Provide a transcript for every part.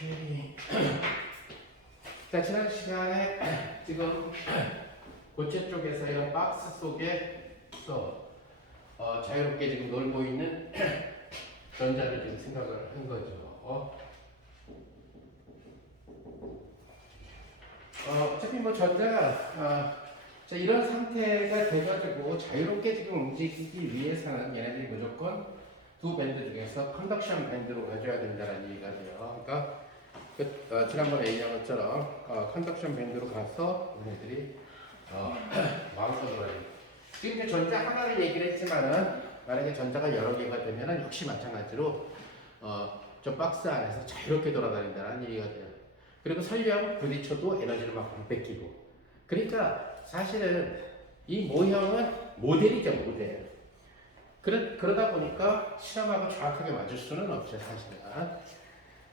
오케이. 자, 지난 시간에 지금 고체 쪽에서 이런 박스 속에서 자유롭게 지금 놀고 있는 전자를 지금 생각을 한 거죠. 어차피 뭐 전자가 자, 이런 상태가 돼가지고 자유롭게 지금 움직이기 위해서는 얘네들이 무조건 두 밴드 중에서 컨덕션 밴드로 가져야 된다는 얘기가 돼요. 그러니까 지난번에 얘기한 것처럼 컨덕션 밴드로 가서 얘네들이 마운트를 해요. 지금 이제 전자 하나를 얘기를 했지만은 만약에 전자가 여러 개가 되면은 역시 마찬가지로 저 박스 안에서 자유롭게 돌아다닌다는 얘기가 돼요. 그리고 설령 부딪혀도 에너지를 막 안 뺏기고. 그러니까 사실은 이 모형은 모델이죠, 모델. 그러다 보니까 실험하고 정확하게 맞을 수는 없죠, 사실은.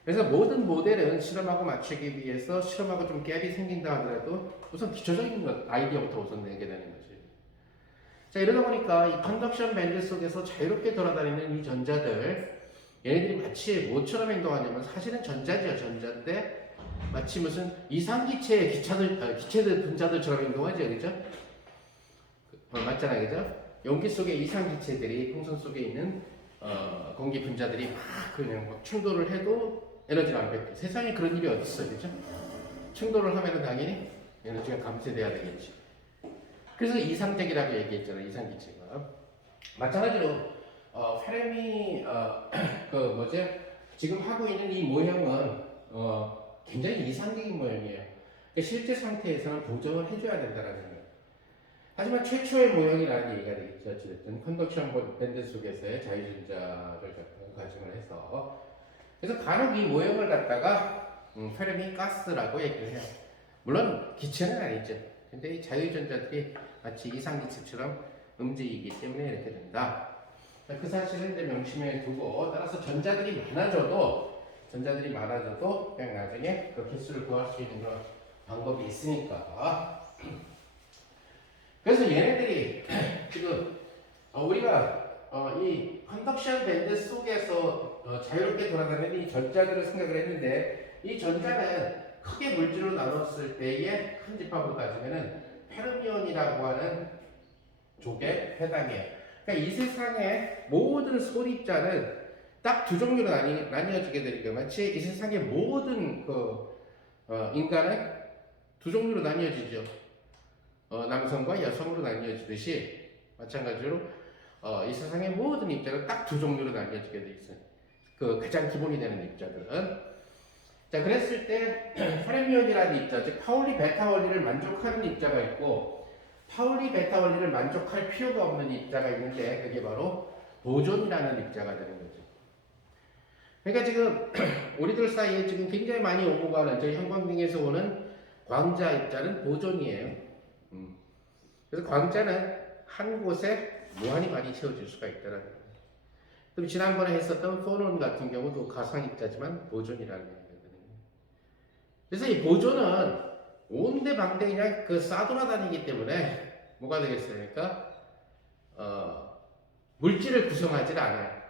그래서 모든 모델은 실험하고 맞추기 위해서 실험하고 좀 갭이 생긴다 하더라도 우선 기초적인 아이디어부터 우선 내게 되는 거지. 자, 이러다 보니까 이 컨덕션 밴드 속에서 자유롭게 돌아다니는 이 전자들, 얘네들이 마치 뭐처럼 행동하냐면 사실은 전자죠, 전자인데 마치 무슨 이상기체의 기체들, 분자들처럼 행동하죠, 그죠? 맞잖아요, 그죠? 용기 속에 이상기체들이 풍선 속에 있는 공기 분자들이 막 그냥 막 충돌을 해도 에너지를 안 뺏겨. 세상에 그런 일이 어디 있어요, 그죠? 충돌을 하면은 당연히 에너지가 감쇄돼야 되겠지. 그래서 이상적이라고 얘기했잖아요, 이상기체가. 마찬가지로 페르미 그 뭐지? 지금 하고 있는 이 모형은 굉장히 이상적인 모형이에요. 그러니까 실제 상태에서는 보정을 해줘야 된다는 거예요. 하지만 최초의 모형이라는 얘기가 되겠죠. 어쨌든 컨덕션 밴드 속에서의 자유전자를 가정을 해서 그래서 간혹 이 모형을 갖다가 페르미 가스라고 얘기를 해요. 물론 기체는 아니죠. 근데 이 자유전자들이 마치 이상기체처럼 움직이기 때문에 이렇게 된다. 그 사실을 이제 명심해 두고 따라서 전자들이 많아져도 그냥 나중에 그 개수를 구할 수 있는 그런 방법이 있으니까. 그래서 얘네들이 지금 우리가 이 컨덕션 밴드 속에서 자유롭게 돌아다니는 이 전자들을 생각을 했는데 이 전자는 크게 물질로 나눴을 때의 큰 집합으로 따지면은 페르미온이라고 하는 쪽에 해당해요. 그러니까 이 세상의 모든 소립자는 딱 두 종류로 나뉘어지게 되니까 마치 이 세상의 모든 인간은 두 종류로 나뉘어지죠. 남성과 여성으로 나뉘어지듯이 마찬가지로 이 세상의 모든 입자는 딱 두 종류로 나뉘어지게 돼 있어요. 그 가장 기본이 되는 입자들은. 자, 그랬을 때 페르미온이라는 입자, 즉 파울리 베타 원리를 만족하는 입자가 있고 파울리 베타 원리를 만족할 필요가 없는 입자가 있는데 그게 바로 보존이라는 입자가 되는 거죠. 그러니까 지금 우리들 사이에 지금 굉장히 많이 오고 가는 저희 형광등에서 오는 광자 입자는 보존이에요. 그래서 광자는 한 곳에 무한히 많이 채워질 수가 있다는 거예요. 그럼 지난번에 했었던 포논 같은 경우도 가상 입자지만 보존이라는 얘기거든요. 그래서 이 보존은 온데방데 그냥 싸돌아다니기 때문에 뭐가 되겠어요? 그러니까 물질을 구성하지 않아요.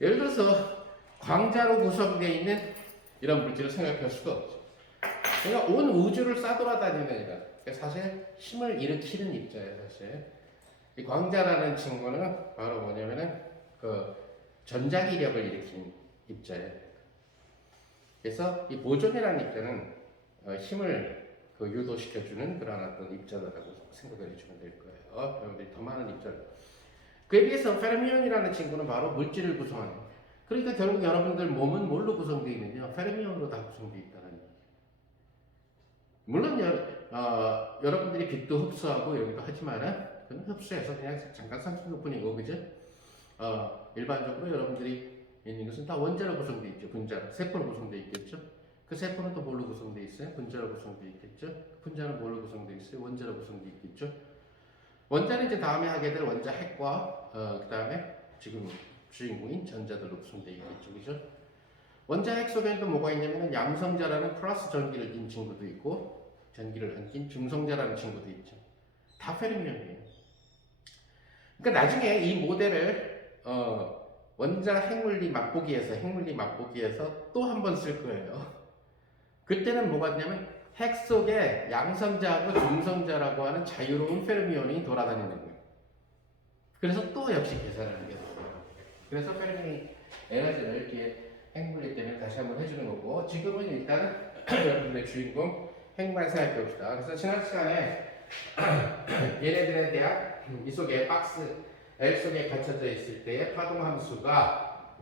예를 들어서 광자로 구성되어 있는 이런 물질을 생각할 수가 없죠. 그러니까 온 우주를 싸돌아다니는 그러니까 사실 힘을 일으키는 입자예요, 사실. 이 광자라는 친구는 바로 뭐냐면은 그 전자기력을 일으키는 입자예요. 그래서 이 보존이라는 입자는 힘을 유도시켜주는 그런 어떤 입자다라고 생각을 해주면 될 거예요. 여러분들이 더 많은 입자를. 그에 비해서 페르미온이라는 친구는 바로 물질을 구성하는. 그러니까 결국 여러분들 몸은 뭘로 구성되어 있느냐? 페르미온으로 다 구성되어 있다는 얘기예요. 물론 여러분들이 빛도 흡수하고 이런 것도 하지만은 그건 흡수해서 그냥 잠깐 삼키는 것 뿐이고, 그죠? 일반적으로 여러분들이 있는 것은 다 원자로 구성되어 있죠. 분자, 세포로 구성되어 있겠죠. 그 세포는 또 뭘로 구성되어 있어요? 분자로 구성되어 있겠죠. 분자는 뭘로 구성되어 있어요? 원자로 구성되어 있겠죠. 원자는 이제 다음에 하게 될 원자 핵과 그 다음에 지금 주인공인 전자들로 구성되어 있겠죠. 그죠? 원자 핵 속에는 또 뭐가 있냐면 양성자라는 플러스 전기를 띤 친구도 있고 전기를 안 띤 중성자라는 친구도 있죠. 다 페르미온이에요. 그러니까 나중에 이 모델을 원자 핵물리 맛보기에서 또 한 번 쓸 거예요. 그때는 뭐가 되냐면 핵 속에 양성자하고 중성자라고 하는 자유로운 페르미온이 돌아다니는 거예요. 그래서 또 역시 계산을 하게 돼요. 그래서 페르미 에너지를 이렇게 핵물리 때문에 다시 한번 해주는 거고, 지금은 일단 여러분들의 주인공 핵만 생각해 봅시다. 그래서 지난 시간에 얘네들에 대한 이 속에 박스 L 속에 갇혀져 있을 때의 파동 함수가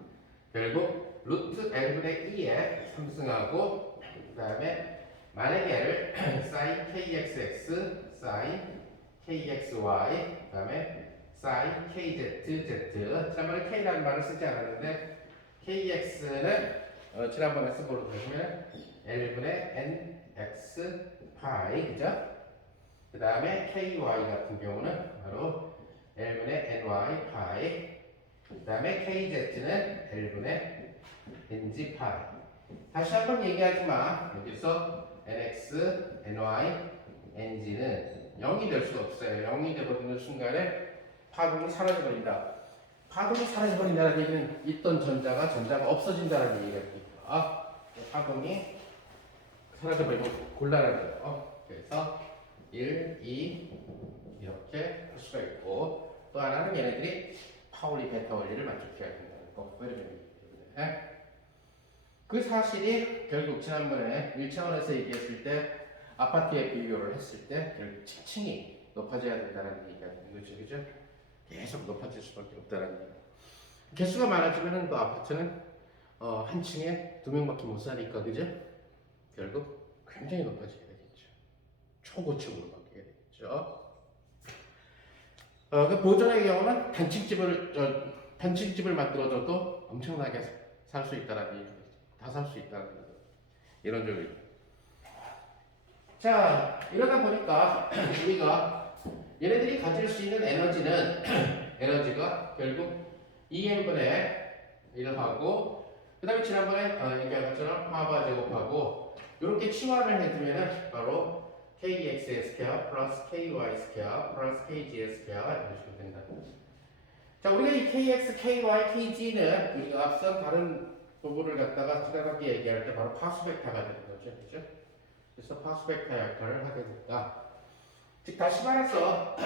결국 루트 L분의 2에 3승하고, 그 다음에 만약에 얘를 sin kxx, sin kxy, 그 다음에 sin kzz, 지난번에 k라는 말을 쓰지 않았는데 kx는 지난번에 쓴 걸로 보시면 L분의 nx 파이, 그죠? 그 다음에 ky 같은 경우는 바로 L분의 ny 파이, 그 다음에 kz는 L분의 ng 파이. 다시 한번 얘기하지만 여기서 nx, ny, ng는 0이 될 수가 없어요. 0이 되버리는 순간에 파동이 사라져버린다. 파동이 사라져버린다는 얘기는 있던 전자가 없어진다는 얘기입니다. 파동이 사라져버리고 곤란한 거예요. 그래서 1, 2 이렇게 할 수가 있고, 또 하나는 얘네들이 파울리 베타 원리를 만족해야 된다는 거. 그 사실이 결국 지난번에 1차원에서 얘기했을 때 아파트에 비교를 했을 때 결국 층층이 높아져야 된다는 얘기가 있는 거죠. 그죠? 계속 높아질 수밖에 없다는 얘기. 개수가 많아지면 그 아파트는 한 층에 2명밖에 못 사니까, 그죠? 결국 굉장히 높아지게 되겠죠. 초고층으로 바뀌게 되겠죠. 그 보존의 경우는 단층집을 만들어줘도 엄청나게 살 수 있다는 얘기죠. 다 살 수 있다는 얘기. 이런 적이 있죠. 자, 이러다 보니까 우리가 얘네들이 가질 수 있는 에너지가 결국 EM분의 1하고, 그 다음에 지난번에 얘기한 것처럼 하바 제곱하고, 이렇게 치환을 해주면은 바로 kx의 스퀘어 플러스 ky 스퀘어 플러스 kg의 스퀘어 이런 식으로 된다. 자, 우리가 이 kx, ky, kg는 우리가 앞선 다른 부분을 갖다가 지나가게 얘기할 때 바로 파수 벡터가 되는 거죠. 그죠? 그래서 파수 벡터 역할을 하게 된다. 즉, 다시 말해서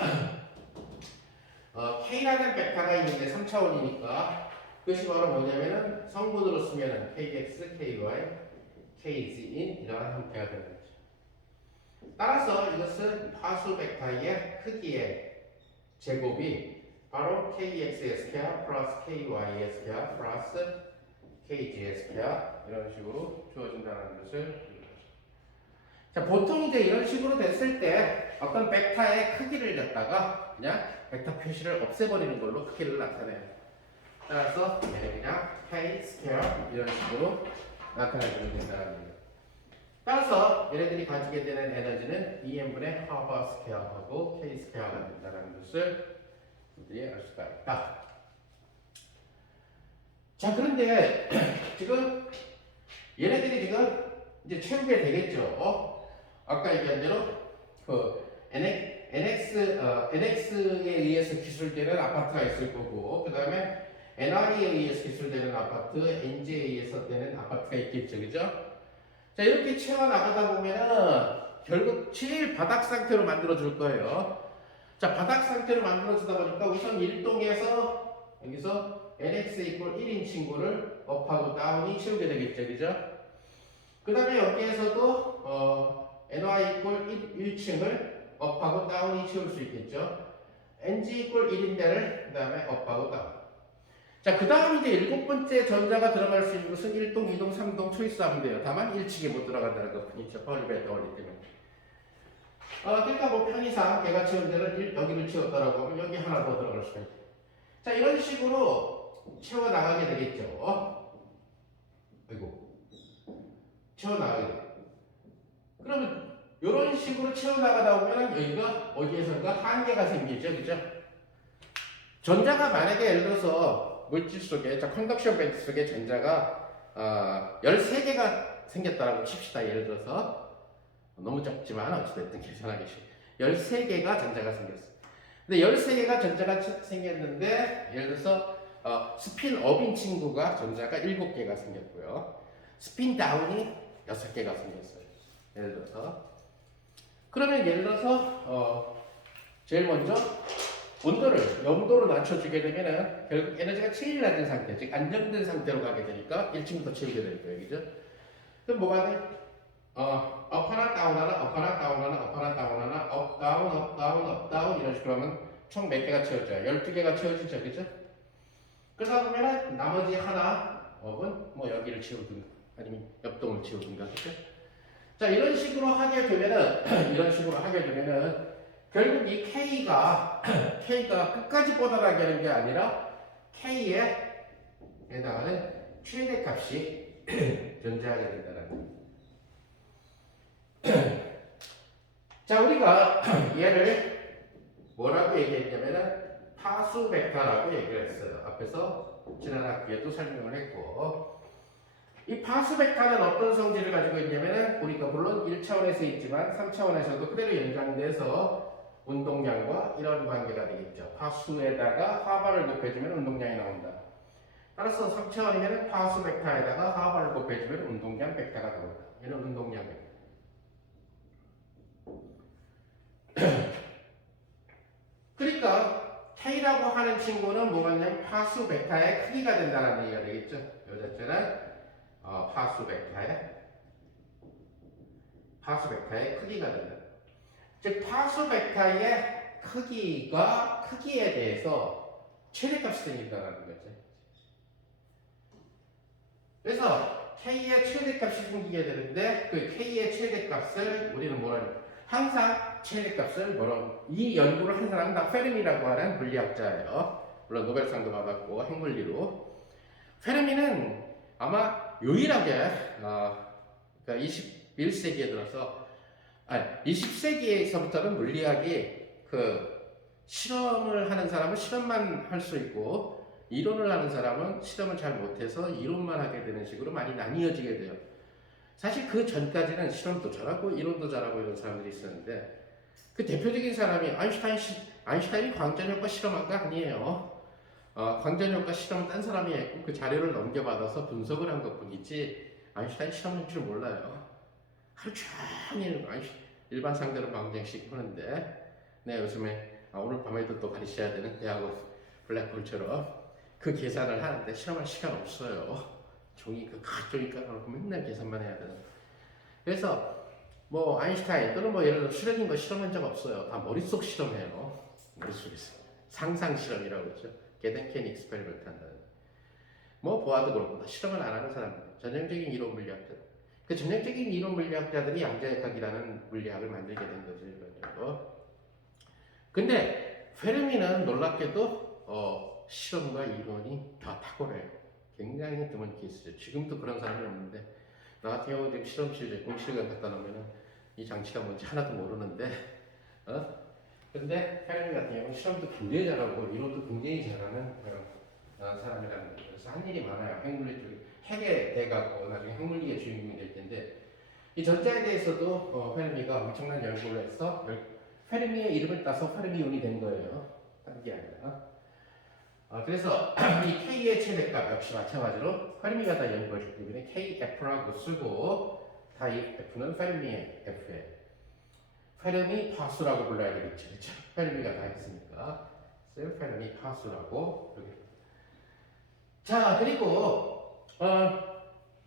K라는 벡터가 있는데 3차원이니까 그것이 바로 뭐냐면은 성분으로 쓰면은 KX, KY, KZ인 이러한 형태가 되는 거죠. 따라서 이것은 파수 벡터의 크기의 제곱이 바로 KX의 스퀘어 플러스 KY의 스퀘어 플러스 KG의 스퀘어 이런 식으로 주어진다는 것을. 자, 보통 이제 이런 식으로 됐을 때 어떤 벡터의 크기를 갖다가 그냥 벡터 표시를 없애버리는 걸로 크기를 나타내요. 따라서 그냥 K 스퀘어 이런 식으로 나타내주면 된다는 얘기예요. 따라서 얘네들이 가지게 되는 에너지는 EM분의 하버 스퀘어하고 K 스퀘어가 된다는 것을 우리가 알 수가 있다. 자, 그런데 지금 얘네들이 지금 이제 채우게 되겠죠. 아까 얘기한 대로 그 NX에 의해서 기술되는 아파트가 있을 거고, 그 다음에 NR에 의해서 기술되는 아파트, NG에 의해서 되는 아파트가 있겠죠. 그죠? 자, 이렇게 채워 나가다 보면은 결국 제일 바닥 상태로 만들어 줄 거예요. 자, 바닥 상태로 만들어 주다 보니까 우선 일동에서 여기서 NX 이퀄 1인 친구를 업하고 다운이 채우게 되겠죠. 그죠? 그 다음에 여기에서도 NY 이퀄 1층을 업하고 다운이 채울 수 있겠죠. NG 이퀄 1인데를 그 다음에 업하고 다운. 자, 그 다음 이제 7번째 전자가 들어갈 수 있는 것은 1동, 2동, 3동 초이스하면 돼요. 다만 1층에 못 들어간다는 것뿐이죠. 파울리 베타 원리 때문에. 그러니까 뭐 편의상 얘가 채운 데를 여기를 채웠다라고 하면 여기 하나 더 들어갈 수가 있죠. 자, 이런 식으로 채워 나가게 되겠죠. 아이고. 채워 나가게 돼요. 그러면 이런 식으로 채워 나가다 보면 여기가 어디에선가 한계가 생기죠. 그죠? 전자가 만약에 예를 들어서 물질 속에, 자, 컨덕션 밴드 속에 전자가 13개가 생겼다라고 칩시다. 예를 들어서 너무 적지만 어찌됐든 계산하기 쉽게 13개가 전자가 생겼어요. 근데 13개가 전자가 생겼는데 예를 들어서 스핀 업인 친구가 전자가 7개가 생겼고요. 스핀 다운이 6개가 생겼어요. 예를 들어서. 그러면 예를 들어서 제일 먼저 온도를 0도로 낮춰주게 되면은 결국 에너지가 제일 낮은 상태, 즉 안정된 상태로 가게 되니까 1층부터 채우게 될 거예요. 그죠? 그럼 뭐가 돼? 업 하나 다운 하나 업 하나 다운 하나 업 하나 다운 하나 업 다운 업 다운 업 다운 이런 식으로 하면 총 몇 개가 채워져요? 12개가 채워지죠. 그죠? 그러다 보면은 나머지 하나 업은 뭐 여기를 채우든가 아니면 옆동을 채우든가 그죠? 자 이런 식으로 하게 되면은 이런 식으로 하게 되면은 결국 이 K가 끝까지 뻗어나게 하는 게 아니라 K에 해당하는 최대값이 존재하게 된다는 거예요. 자 우리가 얘를 뭐라고 얘기했냐면은 파수 벡터라고 얘기를 했어요. 앞에서 지난 학기에도 설명을 했고 이 파수 벡터는 어떤 성질을 가지고 있냐면은 우리가 물론 1차원에서 있지만 3차원에서도 그대로 연장돼서 운동량과 이런 관계가 되겠죠. 파수에다가 하바를 곱해주면 운동량이 나온다. 따라서 3차원이면 파수 벡터에다가 하바를 곱해주면 운동량 벡터가 나온다. 이런 운동량 벡터. 그러니까 K라고 하는 친구는 뭐냐면 파수 벡터의 크기가 된다는 얘기가 되겠죠. 이 자체는 파수 벡터의 크기가 된다. 즉 파수 벡터의 크기에 대해서 최대값이 생긴다는 거죠. 그래서 K의 최대값이 생기게 되는데 그 K의 최대값을 우리는 뭐라는 항상 최대값을 이 연구를 한 사람은 다 페르미라고 하는 물리학자예요. 물론 노벨상도 받았고 핵물리로. 페르미는 아마 유일하게 그러니까 21세기에 들어서 20세기에서부터는 물리학이 그 실험을 하는 사람은 실험만 할 수 있고 이론을 하는 사람은 실험을 잘 못해서 이론만 하게 되는 식으로 많이 나뉘어지게 돼요. 사실 그 전까지는 실험도 잘하고 이론도 잘하고 이런 사람들이 있었는데 그 대표적인 사람이 아인슈타인이 광전효과 실험한 거 아니에요. 광전효과 실험은 딴 사람이 했고 그 자료를 넘겨받아서 분석을 한 것뿐이지 아인슈타인 실험할 줄 몰라요. 하루 종일 일반 상대로 방정식 푸는데 네 요즘에 오늘 밤에도 또 가르쳐야 되는 대학원 블랙홀처럼 그 계산을 하는데 실험할 시간 없어요. 종이 큰 종이 깔아놓고 맨날 계산만 해야 되는. 그래서 뭐 아인슈타인 또는 뭐 예를 들어 슈레딩거 실험한 적 없어요. 다 머릿속 실험해요. 머릿속에서 상상 실험이라고 그러죠. 게덴켄 익스페리먼트 한다는. 뭐 보아도 그렇고 다 실험을 안 하는 사람들. 전형적인 이론 물리학자. 그 전형적인 이론 물리학자들이 양자역학이라는 물리학을 만들게 된 거죠. 일반적으로. 근데 페르미는 놀랍게도 실험과 이론이 다 탁월해요. 굉장히 드문 케이스죠. 지금도 그런 사람이 없는데 나 같은 경우 지금 실험실 공실관 갖다 놓으면은 이 장치가 뭔지 하나도 모르는데 근데 페르미 같은 경우는 실험도 굉장히 잘하고 이론도 굉장히 잘하는 그런 사람이라는 거죠. 그래서 한 일이 많아요. 핵물리 쪽에 핵에 돼가고 나중에 핵물리의 주인공이 될 텐데 이 전자에 대해서도 페르미가 엄청난 연구를 해서 페르미의 이름을 따서 페르미온이 된 거예요. 딴 게 아니라. 그래서 이 K의 최대값 역시 마찬가지로 페르미가 다 연구했기 때문에 KF라고 쓰고 다 이 F는 페르미의 F에 페르미 파수라고 불러야 되겠죠. 그렇죠? 페르미가 다 했으니까 페르미 파수라고. 자 그리고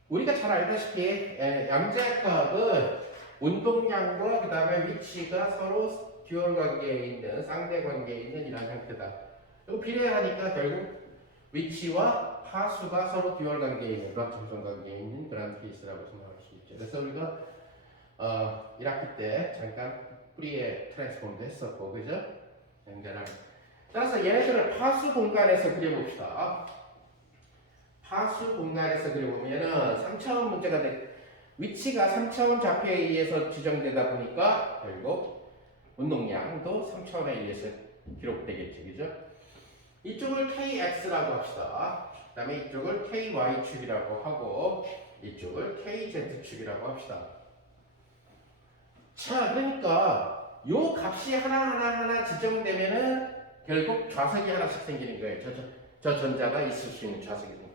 우리가 잘 알다시피 양자역학은 운동량과 그 다음에 위치가 서로 듀얼 관계에 있는 쌍대 관계에 있는 이런 형태다. 그리고 비례하니까 결국 위치와 파수가 서로 듀얼 관계에 있는 불합점성 관계에 있는 그런 케이스라고 생각할 수 있죠. 그래서 우리가 1학기 때 잠깐 뿌리에 트랜스폼도 했었고 그죠? 연결을. 따라서 얘네들을 파수 공간에서 그려봅시다. 파수 공간에서 그려보면은 3차원 문제가 위치가 3차원 좌표에 의해서 지정되다 보니까 결국 운동량도 3차원에 의해서 기록되겠죠. 그죠? 이쪽을 KX라고 합시다. 그 다음에 이쪽을 KY축이라고 하고 이쪽을 KZ축이라고 합시다. 자, 그러니까 요 값이 하나 지정되면은 결국 좌석이 하나씩 생기는 거예요. 저 전자가 있을 수 있는 좌석이 생깁니다.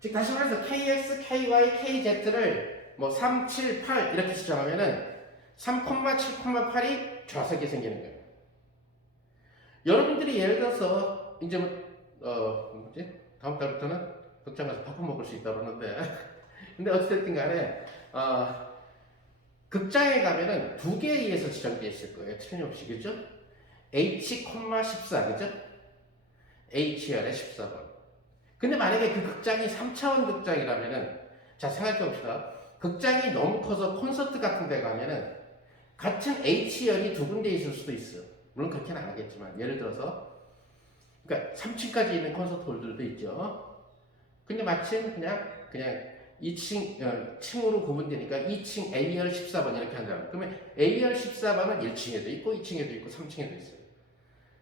즉 다시 말해서 KX, KY, KZ를 뭐 3, 7, 8 이렇게 수정하면은 3,7,8이 좌석이 생기는 거예요. 여러분들이 예를 들어서 이제 뭐지? 다음 달부터는 극장 가서 팝콘 먹을 수 있다고 그러는데 근데 어찌됐든 간에 극장에 가면은 두 개에 의해서 지정되어 있을 거예요. 틀림없이 그죠? H,14 그죠? HR의 14번. 근데 만약에 그 극장이 3차원 극장이라면은 자 생각해 봅시다. 극장이 너무 커서 콘서트 같은 데 가면은 같은 H열이 두 군데 있을 수도 있어요. 물론 그렇게는 안 하겠지만 예를 들어서 그러니까 3층까지 있는 콘서트 홀들도 있죠. 근데 마침 그냥 2층 층으로 구분되니까 2층 A열 14번 이렇게 한다면 그러면 A열 14번은 1층에도 있고 2층에도 있고 3층에도 있어요.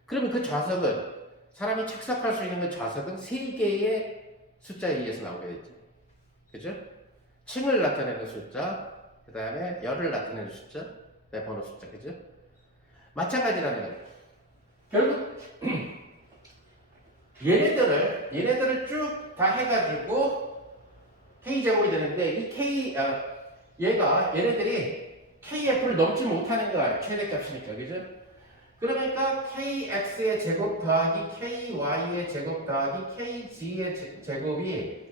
그러면 그 좌석은 사람이 착석할 수 있는 그 좌석은 3개의 숫자에 의해서 나오게 되죠. 그죠? 층을 나타내는 숫자, 그 다음에 열을 나타내는 숫자, 네, 번호 숫자, 그죠? 마찬가지라는 거예요. 결국 얘네들을 쭉 다 해가지고 K제곱이 되는데 이 얘네들이 KF를 넘지 못하는 거야. 최대값이니까, 그죠? 그러니까 KX의 제곱 더하기 KY의 제곱 더하기 KG의 제곱이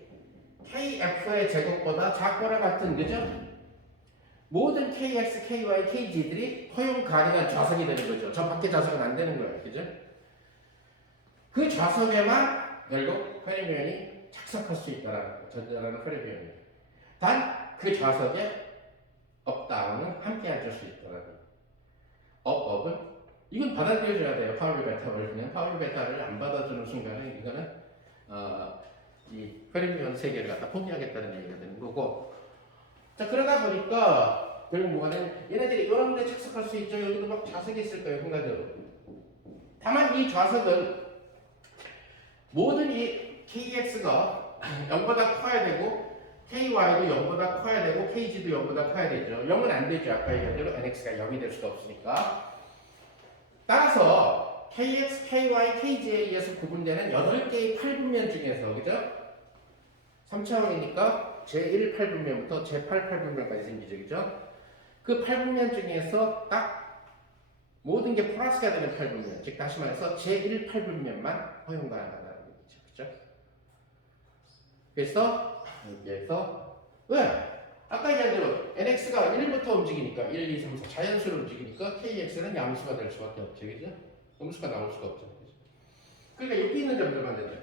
KF의 제곱보다 작거나 같은, 그죠? 모든 KX, KY, KG들이 허용 가능한 좌석이 되는 거죠. 저 밖에 좌석은 안 되는 거예요. 그죠? 그 좌석에만 결국 페르미온이 착석할 수 있다라는 전자라는 페르미온이. 단 그 좌석에 업다운은 함께 앉을 수 있다라는. 업은 이건 받아들여줘야 돼요. 파울 베타를 그냥 파울 베타를 안 받아주는 순간에 이거는 이 페르미온 세계를 갖다 포기하겠다는 얘기가 되는 거고. 자 그러다 보니까 결국 뭐가 되냐면 얘네들이 이런 데 착석할 수 있죠. 여기도 막 좌석이 있을 거예요. 순간적으로. 다만 이 좌석은 모든 이 KX가 0보다 커야 되고 KY도 0보다 커야 되고 KG도 0보다 커야 되죠. 0은 안 되죠. 아까 얘기한 대로 NX가 0이 될 수가 없으니까. 따라서 KX, KY, KG에 의해서 구분되는 8개의 8분면 중에서 그죠? 3차원이니까 제1 8분면부터 제8 8분면까지 생기죠. 그죠? 그 8분면 중에서 딱 모든 게 플러스가 되는 8분면, 즉 다시 말해서 제1 8분면만 허용 가능하다는 얘기죠. 그죠? 그래서 여기에서 왜? 아까 얘기한 대로 NX가 1부터 움직이니까 1, 2, 3, 4 자연수로 움직이니까 KX는 양수가 될 수밖에 없죠. 그죠? 음수가 나올 수가 없죠. 그죠? 그러니까 여기 있는 점들만 되죠.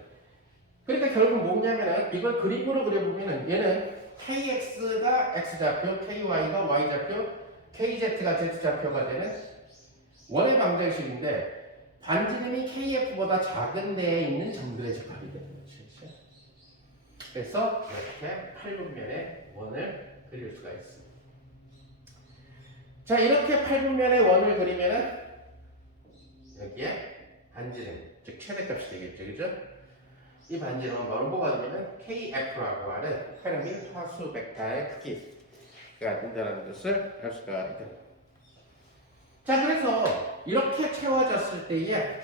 그러니까 결국 뭐냐면은 이걸 그림으로 그려보면은 얘는 KX가 X좌표, KY가 Y좌표, KZ가 Z좌표가 되는 원의 방정식인데 반지름이 KF보다 작은 데에 있는 점들의 집합이 되는 거죠. 그래서 이렇게 8분면의 원을 그릴 수가 있습니다. 자, 이렇게 8분면의 원을 그리면은 여기에 반지름, 즉 최대값이 되겠죠. 그죠? 이 반지름은 바로 뭐가 되냐면 KF라고 하는 페르미 화수 벡터의 크기가 된다는 것을 알 수가 있습니다. 자, 그래서 이렇게 채워졌을 때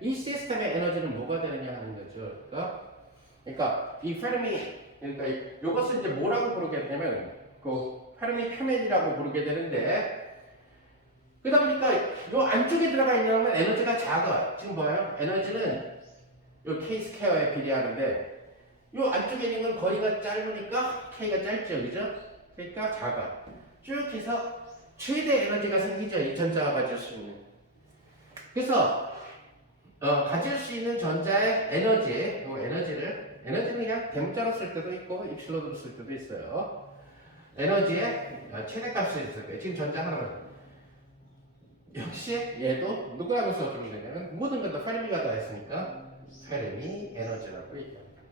이 시스템의 에너지는 뭐가 되느냐 하는 거죠. 그러니까 이 페르미, 그러니까 이것을 이제 뭐라고 부르게 되냐면 그 페르미 표면이라고 부르게 되는데 그러다 보니까 요 안쪽에 들어가 있는 건 에너지가 작아. 지금 뭐예요? 에너지는 요 K 스퀘어에 비례하는데 요 안쪽에 있는 건 거리가 짧으니까 K가 짧죠, 그죠? 그러니까 작아. 쭉 해서 최대 에너지가 생기죠, 이 전자가 가질 수 있는. 그래서 가질 수 있는 전자의 에너지는 그냥 대문자로 쓸 때도 있고 입실론으로 쓸 때도 있어요. 에너지의 최대값을 있을 거예요. 지금 전자 하나는 역시 얘도 누구라고 써주면 되냐면 모든 것 다 페르미가 다 했으니까 페르미 에너지라고 얘기합니다.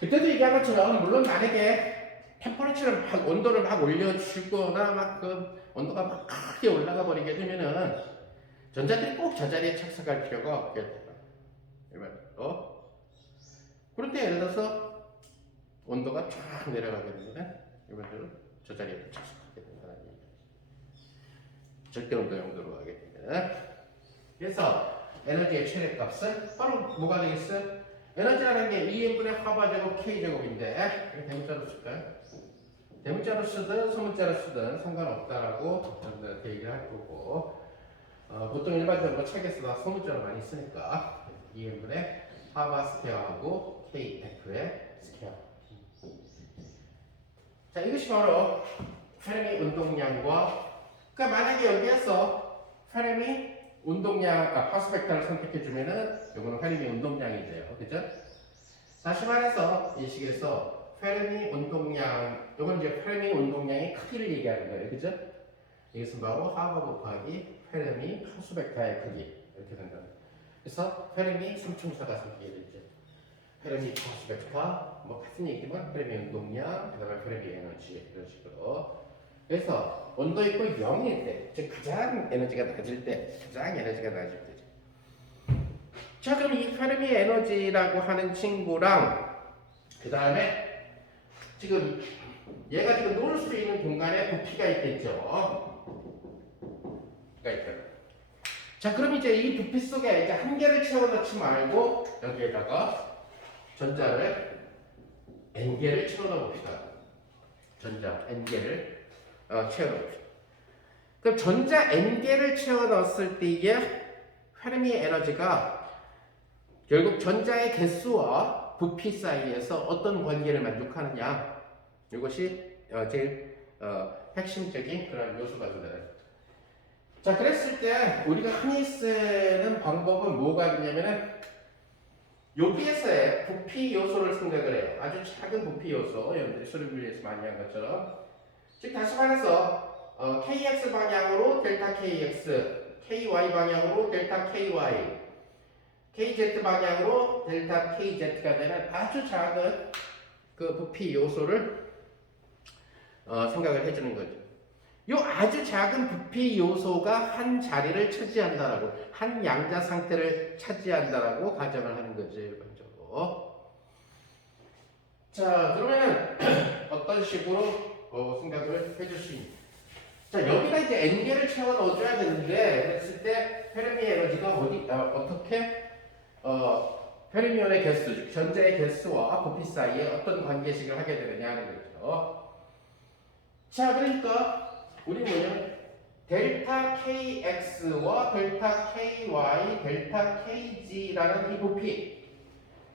그때도 얘기한 것처럼 물론 만약에 템퍼레처를 막 온도를 막 올려주거나 막 그 온도가 막 크게 올라가 버리게 되면은 전자들이 꼭 저 자리에 착석할 필요가 없게 돼요. 그런데 예를 들어서 온도가 쫙 내려가게 되면 이분들은 저 자리에 착석하게 된다는 얘기죠. 절대 온도 영도로 가게 되면. 그래서 에너지의 최대값은 바로 뭐가 되겠어요? 에너지라는 게 2n분의 하바 제곱 k 제곱인데 이거 대문자로 쓸까요? 대문자로 쓰든 소문자로 쓰든 상관없다라고 여러분들한테 얘기를 할 거고 보통 일반적으로 책에서 다 소문자로 많이 쓰니까 2n분의 하바 스퀘어하고 kf의 스퀘어. 자, 이것이 바로 페르미 운동량과 그러니까 만약에 여기에서 페르미 운동량, 파스펙타를 선택해주면은 이거는 페르미 운동량이 돼요. 그죠? 다시 말해서 이 식에서 페르미 운동량, 이건 이제 페르미 운동량의 크기를 얘기하는 거예요. 그죠? 이것은 바로 하바 곱하기 페르미 파스펙타의 크기 이렇게 된다. 그래서 페르미 삼총사가 생기게 되죠. 페르미 파스펙타, 뭐 같은 얘기지만 페르미 운동량, 그 다음에 페르미 에너지 이런 식으로. 그래서 온도 있고 0일 때, 즉 가장 에너지가 낮을 때, 가장 에너지가 낮을 때죠. 자, 그럼 이 페르미 에너지라고 하는 친구랑 그 다음에 지금 얘가 지금 놓을 수 있는 공간에 부피가 있겠죠. 부피가 있죠. 자, 그럼 이제 이 부피 속에 이제 한 개를 채워넣지 말고 여기에다가 전자를 n개를 채워넣어 봅시다. 전자 n개를 채워넣어 봅시다. 그럼 전자 n개를 채워넣었을 때의 페르미 에너지가 결국 전자의 개수와 부피 사이에서 어떤 관계를 만족하느냐, 이것이 제일 핵심적인 그런 요소가 되는. 자, 그랬을 때 우리가 흔히 쓰는 방법은 뭐가 있냐면은 여기에서의 부피 요소를 생각을 해요. 아주 작은 부피 요소, 여러분들이 수리분리에서 많이 한 것처럼. 즉 다시 말해서 kx 방향으로 델타 kx, ky 방향으로 델타 ky, kz 방향으로 델타 kz가 되는 아주 작은 그 부피 요소를 생각을 해주는 거죠. 이 아주 작은 부피 요소가 한 자리를 차지한다라고, 한 양자 상태를 차지한다라고 가정을 하는 거죠, 일반적으로. 자, 그러면 어떤 식으로 생각을 해줄 수 있냐? 자, 여기다 이제 n개를 채워 넣어줘야 되는데, 그랬을 때 페르미 에너지가 어떻게 페르미온의 개수, 즉 전자의 개수와 부피 사이에 어떤 관계식을 하게 되느냐 하는 거죠. 자, 그러니까 우리 뭐냐면 델타 kx와 델타 ky, 델타 kg라는 이 부피,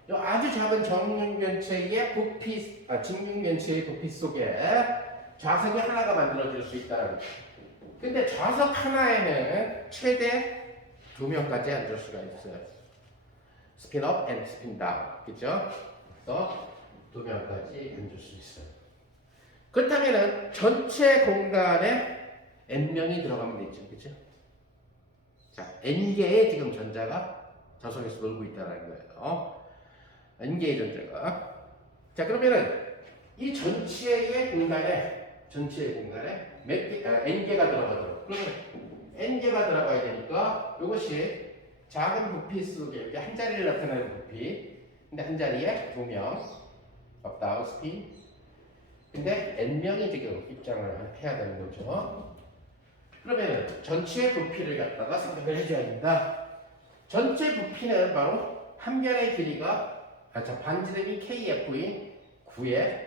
이 아주 작은 정육면체의 부피, 직육면체의 부피 속에 좌석이 하나가 만들어질 수 있다는 거죠. 근데 좌석 하나에는 최대 2명까지 앉을 수가 있어요. 스핀업 앤 스핀다운, 그죠? 그래서 2명까지 앉을 수 있어요. 그렇다면은 전체 공간에 n명이 들어가면 되죠, 그죠? 자, n개의 지금 전자가 좌석에서 놀고 있다는 거예요. n개의 전자가. 자, 그러면은 이 전체의 공간에 n개가 들어가도록. 그러면 n개가 들어가야 되니까 이것이 작은 부피 속에 이렇게 한 자리를 나타내는 부피. 근데 한 자리에 2명, up, down, spin. 근데 n명이 지금 입장을 해야 되는 거죠. 그러면 전체 부피를 갖다가 생각을 해줘야 된다. 전체 부피는 바로 한 변의 길이가 반지름이 kf인 9의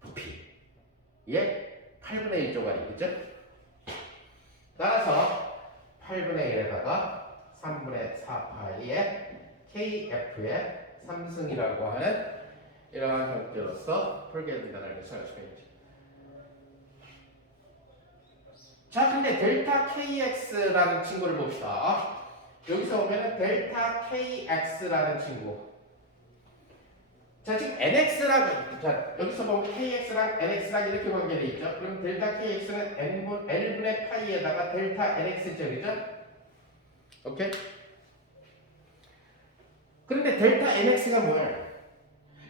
부피의 8분의 1조각이 그죠? 따라서 8분의 1에다가 3분의 4파이의 kf의 3승이라고 하는 이러한 형태로서 풀게 된다는 것을 알 수가 있죠. 자, 근데 델타 kx라는 친구를 봅시다. 여기서 보면은 델타 kx라는 친구. 자, 지금 nx랑, 자, 여기서 보면 kx랑 nx랑 이렇게 관계되어 있죠. 그럼 델타 kx는 l분의 파이에다가 델타 nx죠, 그죠? 오케이? 그런데 델타 nx가 뭐예요?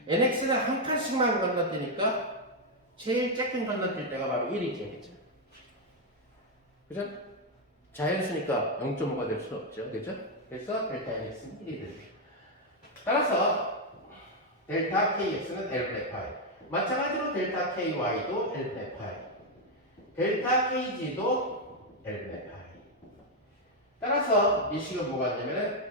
nx는 한 칸씩만 건너뛰니까 제일 작게 건너뛸 때가 바로 1이죠, 그죠? 그죠? 자연수니까 0.5가 될 수 없죠, 그죠? 그래서 델타 nx는 1이 되죠. 따라서 델타 kx는 l분의 파이. 마찬가지로 델타 ky도 l분의 파이. 델타 kg도 l분의 파이. 따라서 이 식은 뭐가 되냐면은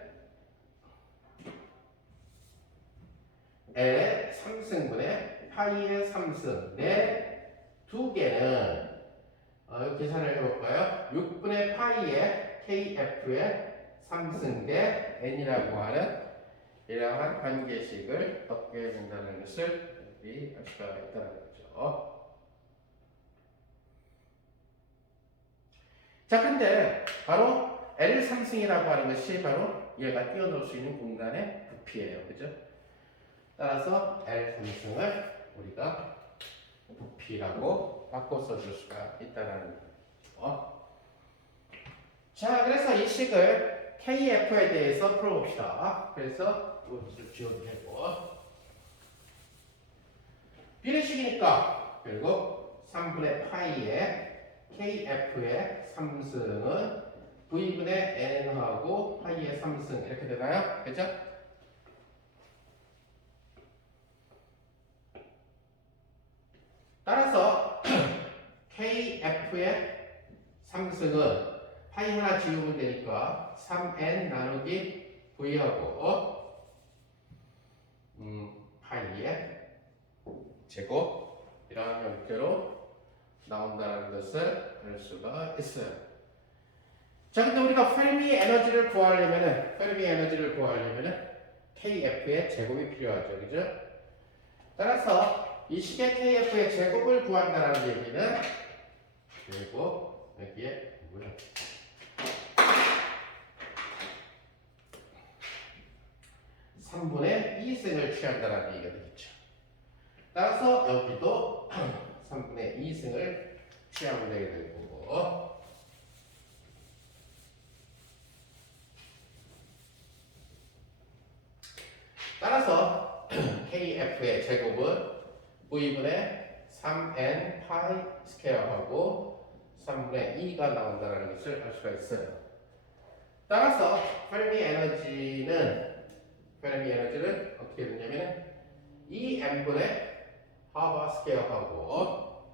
L의 3승분의 파이의 3승 내 두 개는 계산을 해볼까요? 6분의 파이의 KF의 3승 대 N이라고 하는 이러한 관계식을 얻게 된다는 것을 여기 알 수가 있다는 거죠. 자, 근데 바로 L3승이라고 하는 것이 바로 얘가 뛰어놀 수 있는 공간의 부피예요. 그죠? 따라서 L3승을 우리가 부피라고 바꿔 써줄 수가 있다는 거죠. 자, 그래서 이 식을 KF에 대해서 풀어봅시다. 그래서 이것을 지워도 되고 비례식이니까 결국 3분의 파이의 KF의 3승은 V분의 N하고 파이의 3승 이렇게 되나요? 그죠? 따라서 KF의 3승은 파이 하나 지우면 되니까 3N 나누기 V하고 파이의 제곱 이러한 형태로 나온다는 것을 알 수가 있어요. 자, 근데 우리가 페르미 에너지를 구하려면은 KF의 제곱이 필요하죠. 그죠? 따라서 이 식의 KF의 제곱을 구한다는 얘기는 그리고 여기에 뭐야? 3분의 2승을 취한다는 얘기가 되겠죠. 따라서 여기도 3분의 2승을 취하면 되게 될 거고 따라서 KF의 제곱은 V분의 3N 파이 스퀘어하고 3분의 2가 나온다는 것을 알 수가 있어요. 따라서 페르미 에너지는 어떻게 되냐면 2N분의 하바 스퀘어하고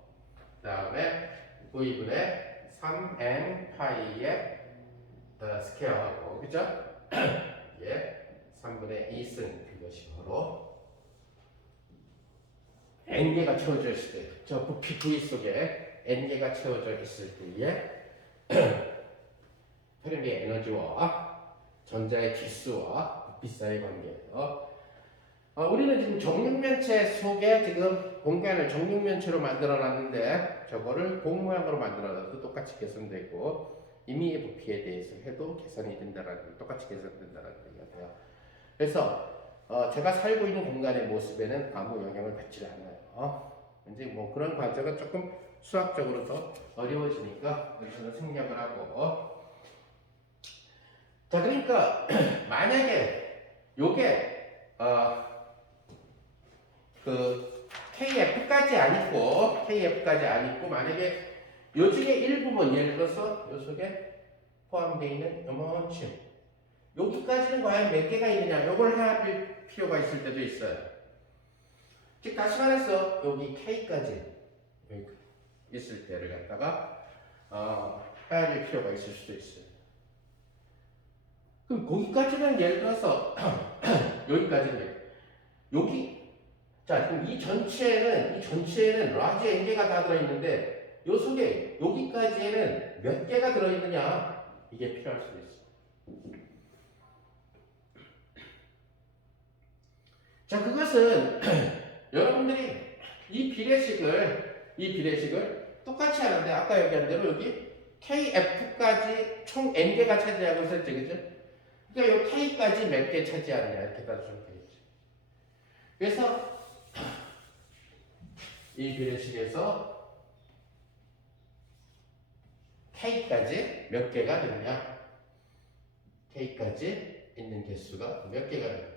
그 다음에 V분의 3N 파이의 스퀘어하고 그죠? 예, 3분의 2승 그것이 바로 N개가 채워져 있을 때, 저 부피 V 속에 N개가 채워져 있을 때에 페르미의 에너지와 전자의 기수와 부피 사이의 관계예요. 우리는 지금 정육면체 속에 지금 공간을 정육면체로 만들어 놨는데 저거를 공 모양으로 만들어 놔도 똑같이 계산되고 임의의 부피에 대해서 해도 계산이 된다라는 똑같이 계산된다는 얘기가 돼요. 그래서 제가 살고 있는 공간의 모습에는 아무 영향을 받지 않아요. 이제 뭐 그런 과정은 조금 수학적으로 더 어려워지니까 여기서는 생략을 하고 자, 그러니까 만약에 요게 그 KF까지 안 있고 만약에 요 중에 일부분 예를 들어서 요 속에 포함되어 있는 요만큼 여기까지는 과연 몇 개가 있느냐 요걸 해야 될 필요가 있을 때도 있어요. 즉 다시 말해서 여기 K까지 있을 때를 갖다가 해야 될 필요가 있을 수도 있어요. 그럼 거기까지는 예를 들어서 여기까지는 여기 자 지금 이 전체에는 라지 n개가 다 들어있는데 요 속에 여기까지에는 몇 개가 들어있느냐 이게 필요할 수도 있어요. 자, 그것은 여러분들이 이 비례식을 똑같이 하는데 아까 얘기한 대로 여기 KF까지 총 N개가 차지하고 있었죠. 그죠? 그러니까 요 K까지 몇 개 차지하느냐 이렇게 따지면 되겠죠. 그래서 이 비례식에서 K까지 몇 개가 되느냐 K까지 있는 개수가 몇 개가 되느냐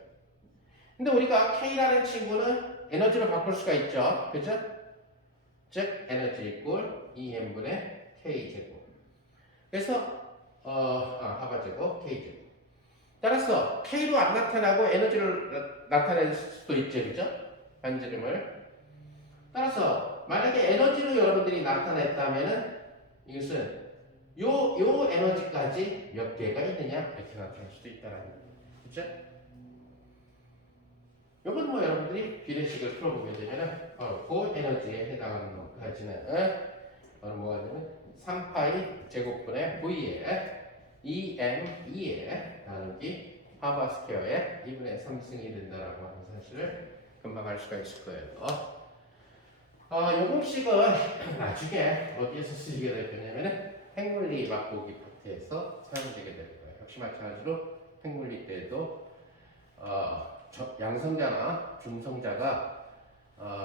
근데 우리가 K라는 친구는 에너지로 바꿀 수가 있죠. 그죠? 즉 에너지 이꼴 2n분의 K제곱 그래서 하바제곱 K제곱 따라서 K로 안 나타나고 에너지를 나타낼 수도 있죠. 그죠? 반지름을 따라서 만약에 에너지로 여러분들이 나타냈다면은 이것은 요 에너지까지 몇 개가 있느냐 이렇게 나타낼 수도 있다라는 거죠. 그죠? 이건 뭐 여러분들 여러분들이 비례식을 풀어보게 되면은 바로 그 에너지에 해당하는 것까지는 바로 뭐가 되면 3파이 제곱분의 V에 2m2에 나누기 하바 스퀘어에 2분의 3승이 된다라고 하는 사실을 금방 알 수가 있을 거예요. 이 공식은 나중에 어디에서 쓰이게 될 거냐면은 핵물리 맛보기 파트에서 사용되게 될 거예요. 역시 마찬가지로 핵물리 때도 양성자나 중성자가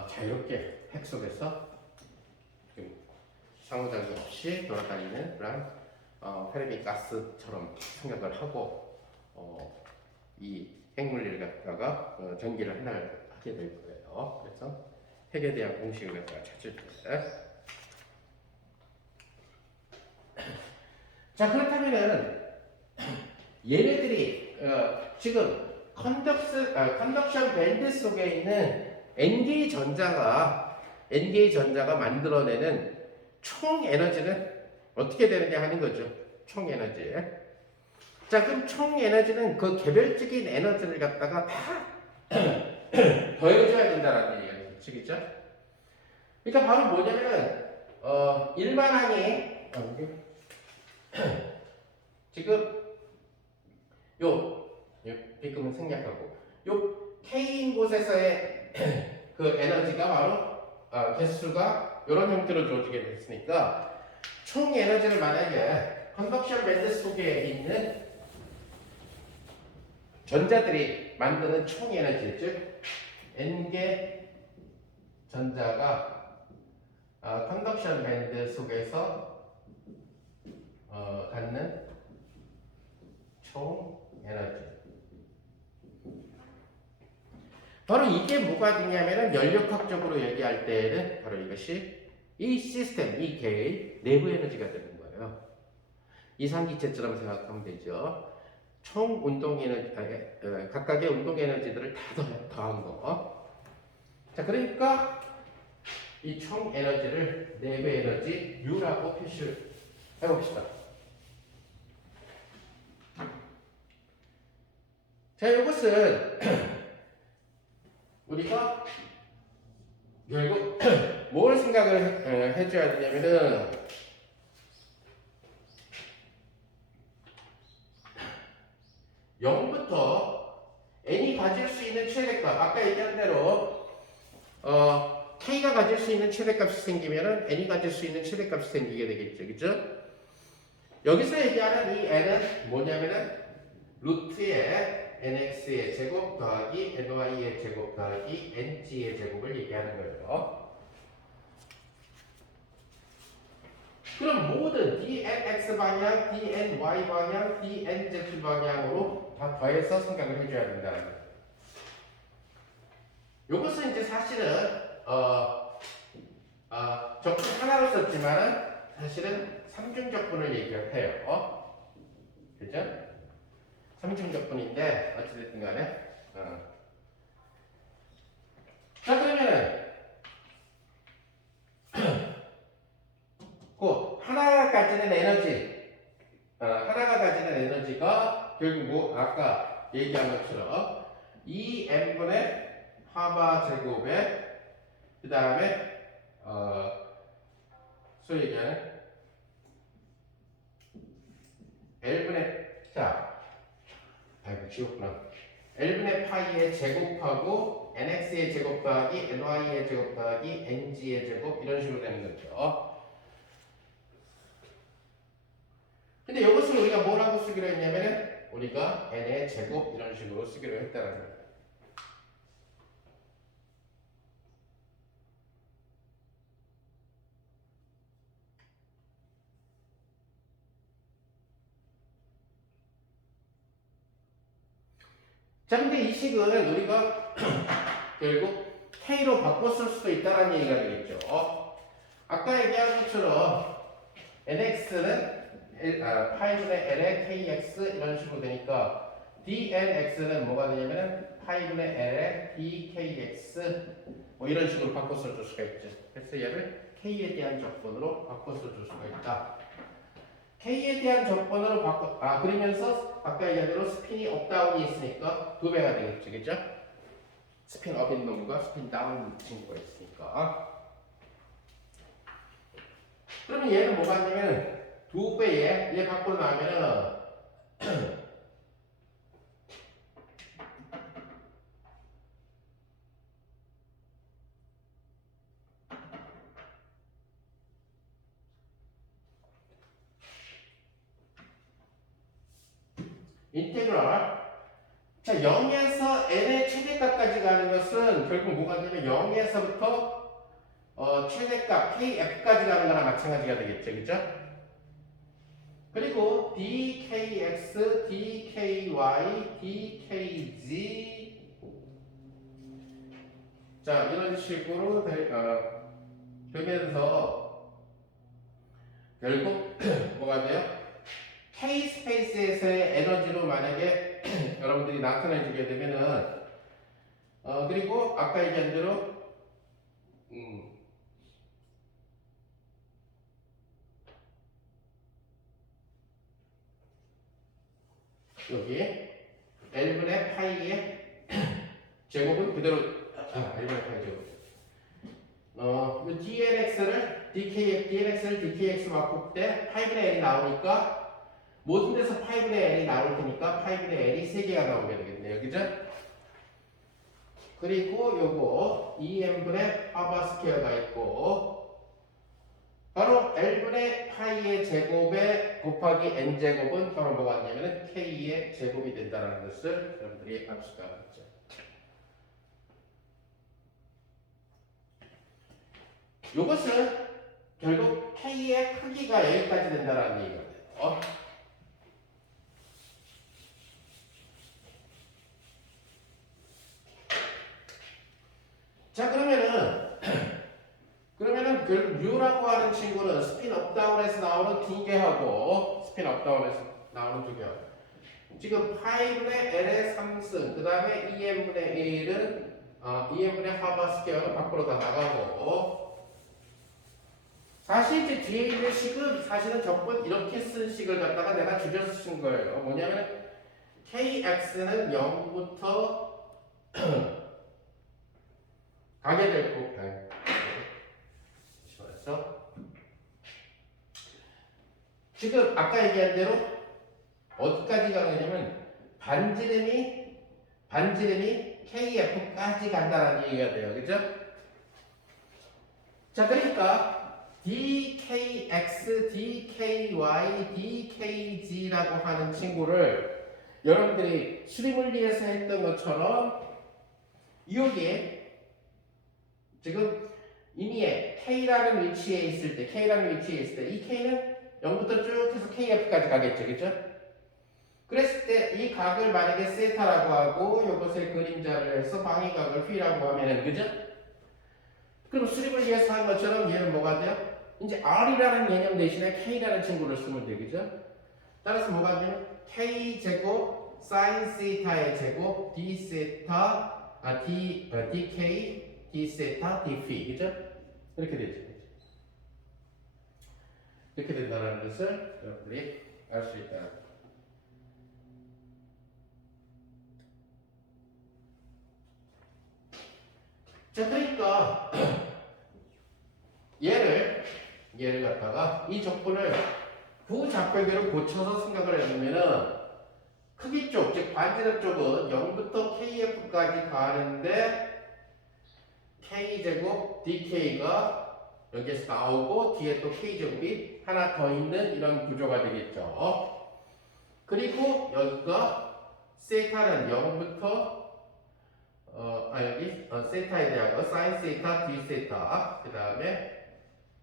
자유롭게 핵 속에서 상호작용 없이 돌아다니는 그런 페르미 가스처럼 생각을 하고 이 핵물리를 갖다가 전기를 하게 될 거예요. 그래서 핵에 대한 공식을 갖다가 찾을 때. 자, 그렇다면은 얘네들이 지금 컨덕션 밴드 속에 있는 N개의 전자가 만들어내는 총 에너지는 어떻게 되느냐 하는 거죠. 총 에너지. 자, 그럼 총 에너지는 그 개별적인 에너지를 갖다가 다 더해줘야 된다는 얘기겠죠. 그러니까 바로 뭐냐면은 일반항이 지금 요 B급은 생략하고 요 K인 곳에서의 그 에너지가 바로 개수가 이런 형태로 주어지게 됐으니까 총 에너지를 만약에 컨덕션 밴드 속에 있는 전자들이 만드는 총 에너지, 즉 N개 전자가 컨덕션 밴드 속에서 갖는 총 에너지. 바로 이게 뭐가 되냐면은 연력학적으로 얘기할 때는 바로 이것이 이 시스템, 이 개의 내부 에너지가 되는 거예요. 이상기체처럼 생각하면 되죠. 총 운동 에너지, 각각의 운동 에너지들을 다 더한 거. 자, 그러니까 이 총 에너지를 내부 에너지 U라고 표시를 해봅시다. 자, 이것은 우리가 결국 뭘 생각을 해줘야 되냐면은 (0부터) n이 가질 수 있는 최대값, 아까 얘기한 대로 k가 가질 수 있는 최대값이 생기면은 n이 가질 수 있는 최대값이 생기게 되겠죠, 그죠? 여기서 얘기하는 이 n은 뭐냐면은 루트의 nx의 제곱 더하기 ny의 제곱 더하기 ng의 제곱을 얘기하는 거예요. 그럼 모든 dnx 방향, dny 방향, dnz 방향으로 다 더해서 생각을 해줘야 된다는 거예요. 요것은 이제 사실은 적분 하나로 썼지만은 사실은 삼중적분을 얘기를 해요. 그죠? 삼중적분인데 어찌됐든 간에 자, 그러면은 그 하나가 가지는 에너지 하나가 가지는 에너지가 결국 뭐 아까 얘기한 것처럼 2n분의 하바 제곱에 그 다음에 소위 얘기하는 L분의 지웠구나. L분의 파이의 제곱하고 nx의 제곱 더하기 ny의 제곱 더하기 ng의 제곱 이런 식으로 되는 거죠. 근데 이것을 우리가 뭐라고 쓰기로 했냐면은 우리가 n의 제곱 이런 식으로 쓰기로 했다는 거예요. 자, 근데 이 식은 우리가 결국 K로 바꿔 쓸 수도 있다는 얘기가 되겠죠. 아까 얘기한 것처럼 NX는 파이분의 L의 KX 이런 식으로 되니까 DNX는 뭐가 되냐면은 파이분의 L의 DKX 뭐 이런 식으로 바꿔 써줄 수가 있죠. 그래서 얘를 K에 대한 적분으로 바꿔 써줄 수가 있다. K에 대한 적분으로 그러면서 아까 얘기한 대로 스핀이 업다운이 있으니까 2배가 되겠죠, 그죠? 스핀 업인 놈과 스핀 다운 친구가 있으니까. 그러면 얘는 뭐가 있냐면 2배에 얘 밖으로 나오면은 인테그럴. 자, 0에서 n의 최대값까지 가는 것은 결국 뭐가 되냐면 0에서부터 최대값 kf까지 가는 거나 마찬가지가 되겠죠. 그죠? 그리고 dkx, dky, dkg 자, 이런 식으로 되면서 결국 뭐가 돼요? K 스페이스에서의 에너지로 만약에 여러분들이 나타내주게 되면은 그리고 아까 얘기한 대로 여기 L분의 파이의 제곱은 그대로 L분의 파이 제곱 이 dnx를 dkx 바꿀 때 8분의 n이 나오니까 모든 데서 8분의 n이 나올 테니까 8분의 n이 3개가 나오게 되겠네요. 그죠? 그리고 요거 2n분의 파버 스퀘어가 있고 바로 L분의 파이의 제곱에 곱하기 n제곱은 바로 뭐가 되냐면 k의 제곱이 된다는 것을 여러분들이 알 수가 있죠. 요것은 결국 k의 크기가 여기까지 된다는 얘기가 돼요. 자, 그러면은 결국 U라고 하는 친구는 스핀 업다운에서 나오는 2개하고 스핀 업다운에서 나오는 2개하고 지금 파이분의 L의 3승 그 다음에 2n분의 1은 2n분의 하버 스퀘어는 밖으로 다 나가고 사실 이제 뒤에 있는 식은 사실은 전부 이렇게 쓴 식을 갖다가 내가 줄여서 쓴 거예요. 뭐냐면 kx는 0부터 가게 될 거. 지금 아까 얘기한 대로 어디까지 가느냐면 반지름이 kf까지 간다는 얘기가 돼요. 그죠? 자, 그러니까 dkx, dky, dkg라고 하는 친구를 여러분들이 수리물리에서 했던 것처럼 여기에 지금 이미에 k라는 위치에 있을 때 이 k는 0부터 쭉 해서 kf까지 가겠죠. 그죠? 그랬을 때 이 각을 만약에 세타라고 하고 이것을 그림자를 해서 방위각을 p라고 하면은 그죠? 그럼 수립을 위해서 한 것처럼 얘는 뭐가 돼요? 이제 r이라는 개념 대신에 k라는 친구를 쓰면 돼요. 그죠? 따라서 뭐가 돼요? k제곱 sin 세타의 제곱 d 세타 dk d 세타 dphi 그죠? 이렇게 되죠. 이렇게 된다는 것을 여러분들이 알 수 있다. 자, 그러니까 얘를 갖다가 이 적분을 부작별계로 고쳐서 생각을 해보면은 크기 쪽, 즉 반지름 쪽은 0부터 kf까지 가는데 k제곱 dk가 여기에서 나오고 뒤에 또 k제곱이 하나 더 있는 이런 구조가 되겠죠. 그리고 여기가 세타는 0부터 여기 세타에 대한 거 sin 세타, d 세타 그 다음에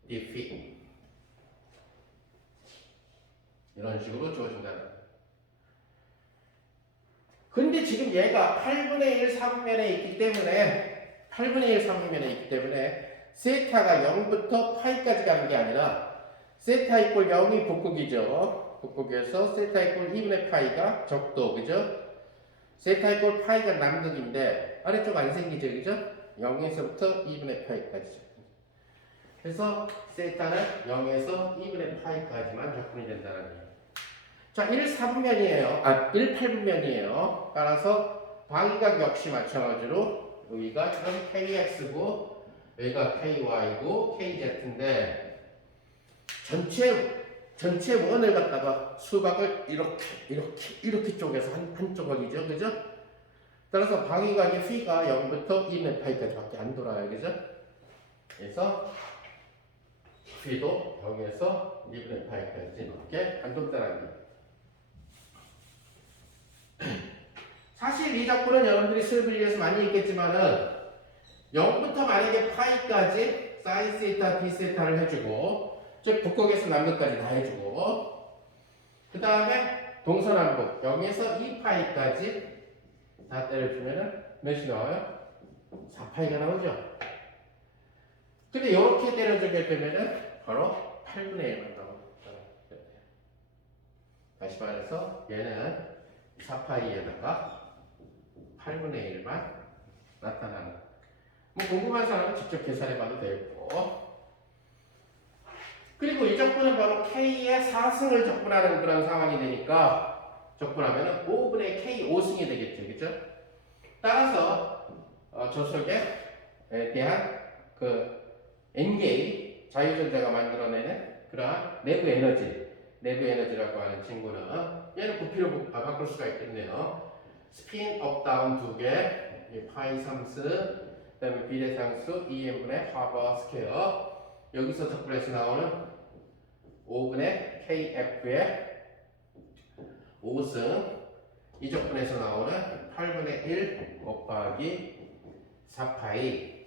dphi 이런 식으로 주어진다는 거예요. 근데 지금 얘가 8분의 1 3분면에 있기 때문에 세타가 0부터 파이까지 가는 게 아니라 세타 이꼴 0이 북극이죠. 북극에서 세타 이꼴 2분의 파이가 적도, 그죠? 세타 이꼴 파이가 남극인데 아래쪽 안 생기죠, 그죠? 0에서부터 2분의 파이까지죠. 그래서 세타는 0에서 2분의 파이까지만 적분이 된다는 얘기예요. 자, 1 4분면이에요. 1 8분면이에요. 따라서 방위각 역시 마찬가지로 여기가 지금 KX고 여기가 KY고 KZ인데 전체 원을 갖다가 수박을 이렇게 쪼개서 한쪽이죠, 그죠? 따라서 방위각의 P가 0부터 2몇 파이까지밖에 안 돌아요, 그죠? 그래서 P도 여기에서 2몇 파이까지 이렇게 안 돈다는 게. 사실 이 작부는 여러분들이 수업을 위해서 많이 읽겠지만은 0부터 만약에 파이까지 사인 세타, 비 세타를 해주고 즉 북극에서 남극까지 다 해주고 그 다음에 동서남북 0에서 2파이까지 다 때려주면은 몇이 나와요? 4파이가 나오죠. 근데 이렇게 때려주게 되면은 바로 8분의 1만 나옵니다. 다시 말해서 얘는 4파이에다가 8분의 1만 나타나는. 뭐 궁금한 사람은 직접 계산해봐도 되고. 그리고 이 적분은 바로 K의 4승을 적분하는 그런 상황이 되니까 적분하면은 5분의 K 5승이 되겠죠, 그죠? 따라서 저 속에 대한 그 N개의 자유전자가 만들어내는 그러한 내부 에너지라고 하는 친구는 얘는 부피로 바꿀 수가 있겠네요. 스핀 업 다운 2개, 파이 3스, 그 다음에 비례상수 EM분의 하버 스퀘어, 여기서 적분해서 나오는 5분의 KF의 5승, 이 적분해서 나오는 8분의 1 곱하기 4파이,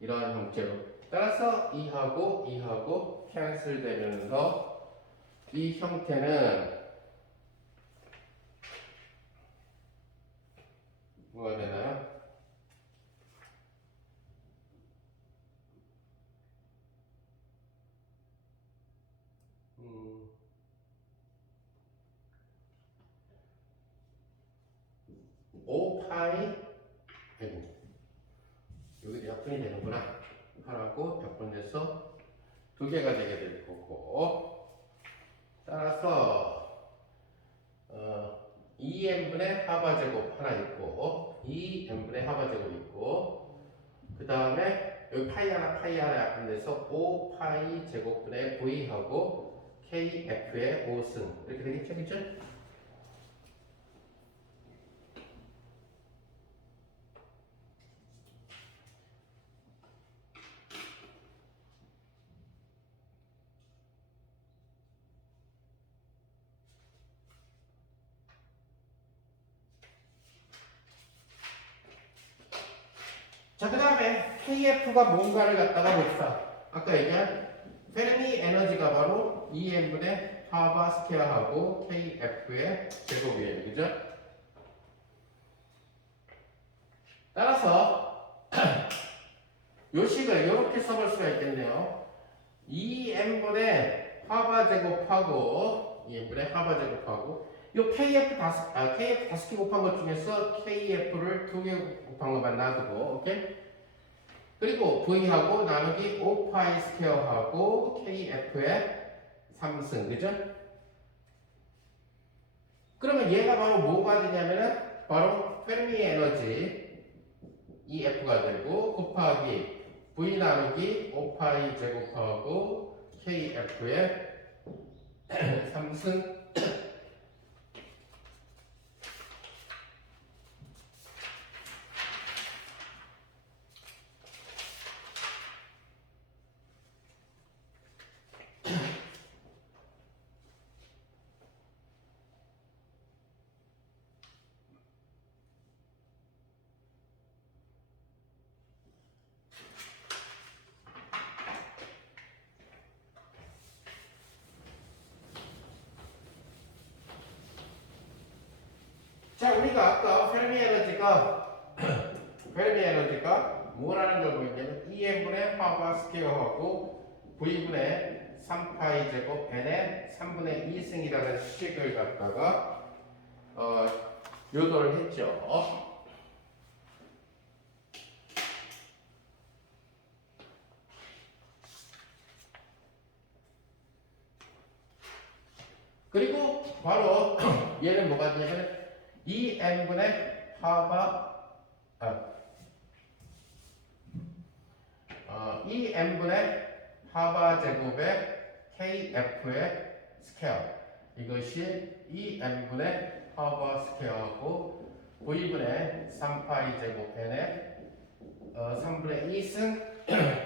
이러한 형태로. 따라서 2하고 캔슬 되면서 이 형태는 뭐가 되나요? 5파이, 아이고, 여기 약분이 되는구나. 하라고 약분돼서 2개가 되게 될 거고, 따라서 2n분의 하바제곱 하나 있고 2n분의 하바제곱 있고, 그 다음에 여기 파이 하나 약분돼서 5파이 제곱분의 V하고 KF의 5승 이렇게 되겠죠, 그죠? 자, 그 다음에 KF가 뭔가를 갖다가 봅시다. 아까 얘기한 페르미 에너지가 바로 EM분의 하바 스퀘어하고 KF의 제곱이에요, 그죠? 따라서 요식을 이렇게 써볼 수가 있겠네요. 2n분의 하바 제곱하고 요 KF 다섯 개 곱한 것 중에서 KF를 2개 곱한 것만 놔두고, 오케이? 그리고 V하고 나누기 5파이 스퀘어하고 KF의 3승, 그죠? 그러면 얘가 바로 뭐가 되냐면은 바로 페르미 에너지 EF가 되고 곱하기 V 나누기 5파이 제곱하고 KF의 3승 자, 우리가 아까 페르미 에너지가 뭐라는 걸 보였냐면 EM분의 하바 스퀘어하고 V분의 3파이 제곱 N의 3분의 2승이라는 식을 갖다가 요도를 했죠. 그리고 바로 얘는 뭐가 되냐면 2n분의 하바 2n분의 하바 제곱의 kf의 스퀘어, 이것이 2n분의 하바 스퀘어하고 v분의 3파이 제곱 n의 3분의 2승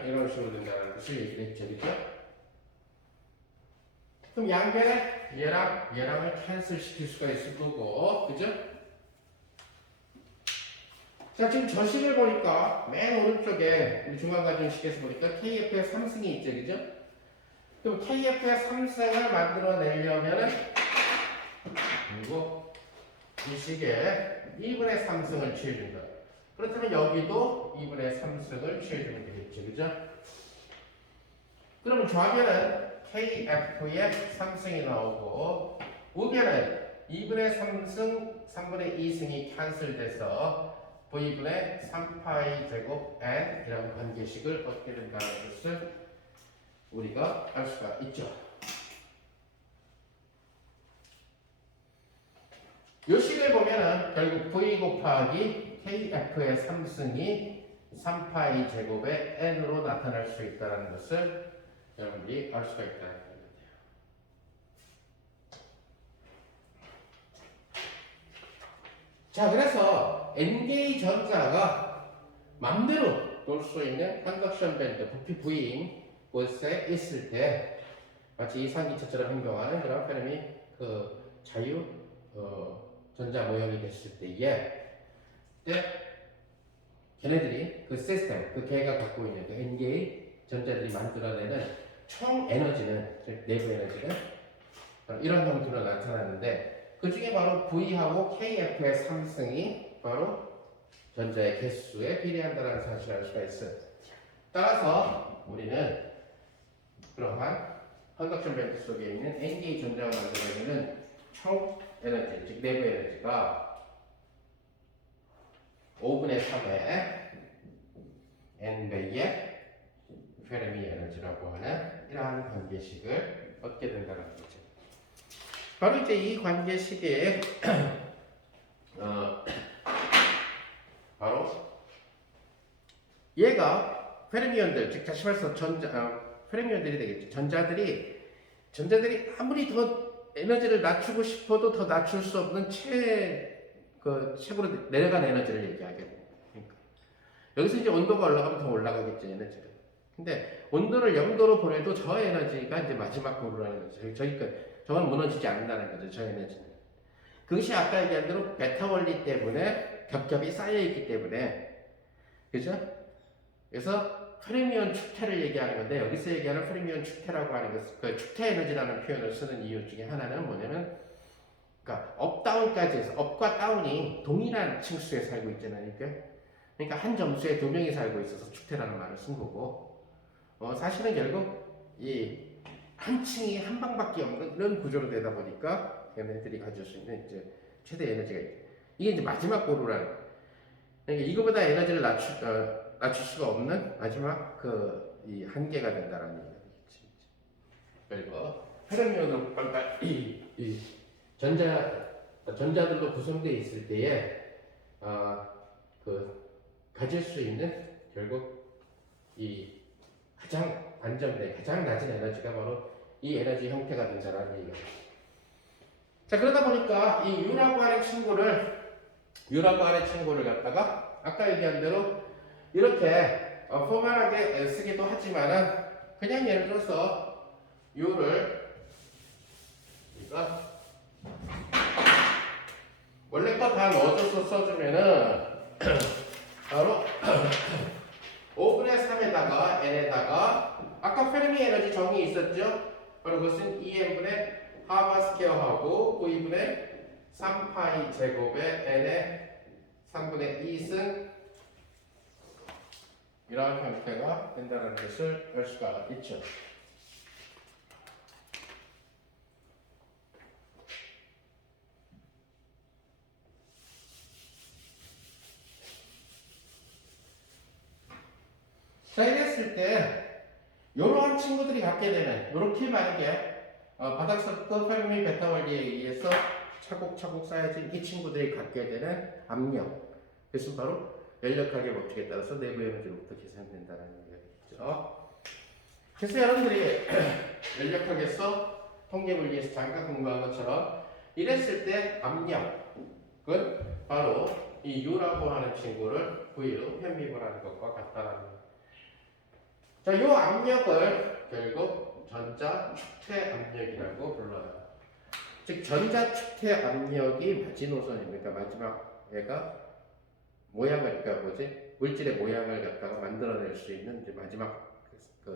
이런 식으로 된다는 것을 얘기를 했죠. 그죠? 그럼 양변에 얘랑을 캔슬 시킬 수가 있을 거고, 그죠? 자, 지금 저 식을 보니까 맨 오른쪽에 우리 중간가정식에서 보니까 KF의 3승이 있죠, 그죠? 그럼 KF의 3승을 만들어내려면은 그리고 이 식에 2분의 3승을 취해준다. 그렇다면 여기도 2분의 3승을 취해주면 되겠죠, 그죠? 그러면 좌변은 KF의 3승이 나오고 우변은 2분의 3승, 3분의 2승이 캔슬돼서 V분의 3파이 제곱 N이라는 관계식을 얻게 된다는 것을 우리가 알 수가 있죠. 이 식을 보면은 결국 V 곱하기 KF의 3승이 3파이 제곱의 N으로 나타날 수 있다는 것을 여러분들이 알 수가 있다는 겁니다. 자, 그래서 N개의 전자가 맘대로 돌 수 있는 컨덕션 밴드, 부피 부인 곳에 있을 때 마치 이산기체처럼 행동하는 그런 페르미 그 자유 전자 모형이 됐을 때에 걔네들이 그 시스템, 그 걔가 갖고 있는 그 N개의 전자들이 만들어내는 총 에너지는, 즉 내부 에너지는 이런 형태로 나타나는데 그 중에 바로 V하고 KF의 3승이 바로 전자의 개수에 비례한다는 사실을 알 수가 있어요. 따라서 우리는 그러한 컨덕션 밴드 속에 있는 N개의 전자가 만들어내는 총 에너지, 즉 내부 에너지가 5분의 3의 N배의 페르미 에너지라고 하는 이러한 관계식을 얻게 된다는 거죠. 바로 이제 이 관계식에 바로 얘가 페르미온들, 즉 다시 말해서 페르미온들이 되겠죠. 전자들이 아무리 더 에너지를 낮추고 싶어도 더 낮출 수 없는 최고로 내려간 에너지를 얘기하게 됩니다. 그러니까 여기서 이제 온도가 올라가면 더 올라가겠죠, 에너지가. 근데 온도를 0도로 보내도 저 에너지가 이제 마지막 고루라는 거죠. 저건 무너지지 않는다는 거죠, 저 에너지는. 그것이 아까 얘기한 대로 베타 원리 때문에 겹겹이 쌓여있기 때문에, 그죠? 그래서 페르미온 축태를 얘기하는 건데, 여기서 얘기하는 페르미온 축태라고 하는 것은, 그 축태 에너지라는 표현을 쓰는 이유 중에 하나는 뭐냐면, 그러니까 업다운까지 해서, 업과 다운이 동일한 층수에 살고 있잖아요. 그러니까 한 점수에 두 명이 살고 있어서 축태라는 말을 쓴 거고, 사실은 결국 이 한 층이 한 방밖에 없는 이런 구조로 되다 보니까 얘네들이 가질 수 있는 이제 최대 에너지가 있죠. 이게 이제 마지막 고루라는 거예요. 그러니까 이거보다 에너지를 낮출 수가 없는 마지막 이 한계가 된다는 얘기가 되겠지. 그리고 페르미온은 이 전자들로 구성되어 있을 때에 가질 수 있는 결국 이 가장 안정된, 가장 낮은 에너지가 바로 이 에너지 형태가 된다는 얘기가 됩니다. 자, 그러다 보니까 이 U라고 하는 친구를 갖다가 아까 얘기한 대로 이렇게 포멀하게 쓰기도 하지만은 그냥 예를 들어서 U를 원래 거 다 넣어줘서 써주면은 바로 5분의 3에다가 n에다가 아까 페르미 에너지 정의 있었죠? 바로 그것은 2n분의 하바 스퀘어하고 V분의 3파이 제곱의 n의 3분의 2승 이러한 형태가 된다는 것을 알 수가 있죠. 자, 이랬을 때 이러한 친구들이 갖게 되는, 이렇게 만약에 바닥서클 페르미 베타 원리에 의해서 차곡차곡 쌓여진 이 친구들이 갖게 되는 압력, 그것은 바로 연력학의 법칙에 따라서 내부 에너지로부터 계산된다는 얘기가 되겠죠. 그래서 여러분들이 연력학에서 통계물리에서 잠깐 공부한 것처럼 이랬을 때 압력은 바로 이 U라고 하는 친구를 V로 편미분 하는 것과 같다라는 거예요. 자, 이 압력을 결국 전자 축퇴 압력이라고 불러요. 즉 전자 축퇴 압력이 마지노선입니까? 마지막 얘가 모양을 그러니까 뭐지? 물질의 모양을 갖다가 만들어낼 수 있는 이제 마지막 그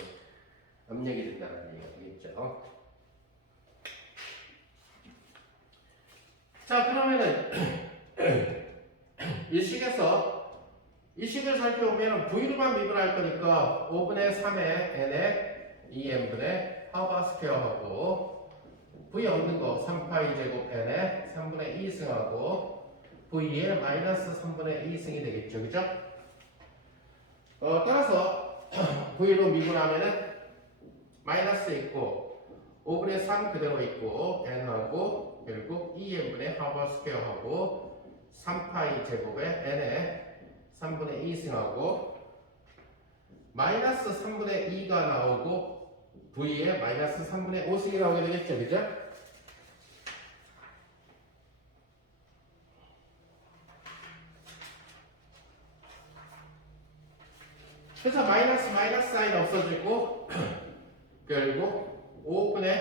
압력이 된다는 얘기가 되겠죠. 자, 그러면은 이 식을 살펴보면 V로만 미분할 거니까 5분의 3의 n에 2n분의 하바 스퀘어하고 V 얻는 거 3파이 제곱 n에 3분의 2승하고 V에 마이너스 3분의 2승이 되겠죠. 그죠? 따라서 V로 미분하면은 마이너스 있고 5분의 3 그대로 있고 n하고 결국 2n분의 하바 스퀘어하고 3파이 제곱에 n에 3분의 2승하고 마이너스 3분의 2가 나오고 V에 마이너스 3분의 5승이 나오게 되겠죠. 그죠? 그래서 마이너스 사인 없어지고 결국 5분의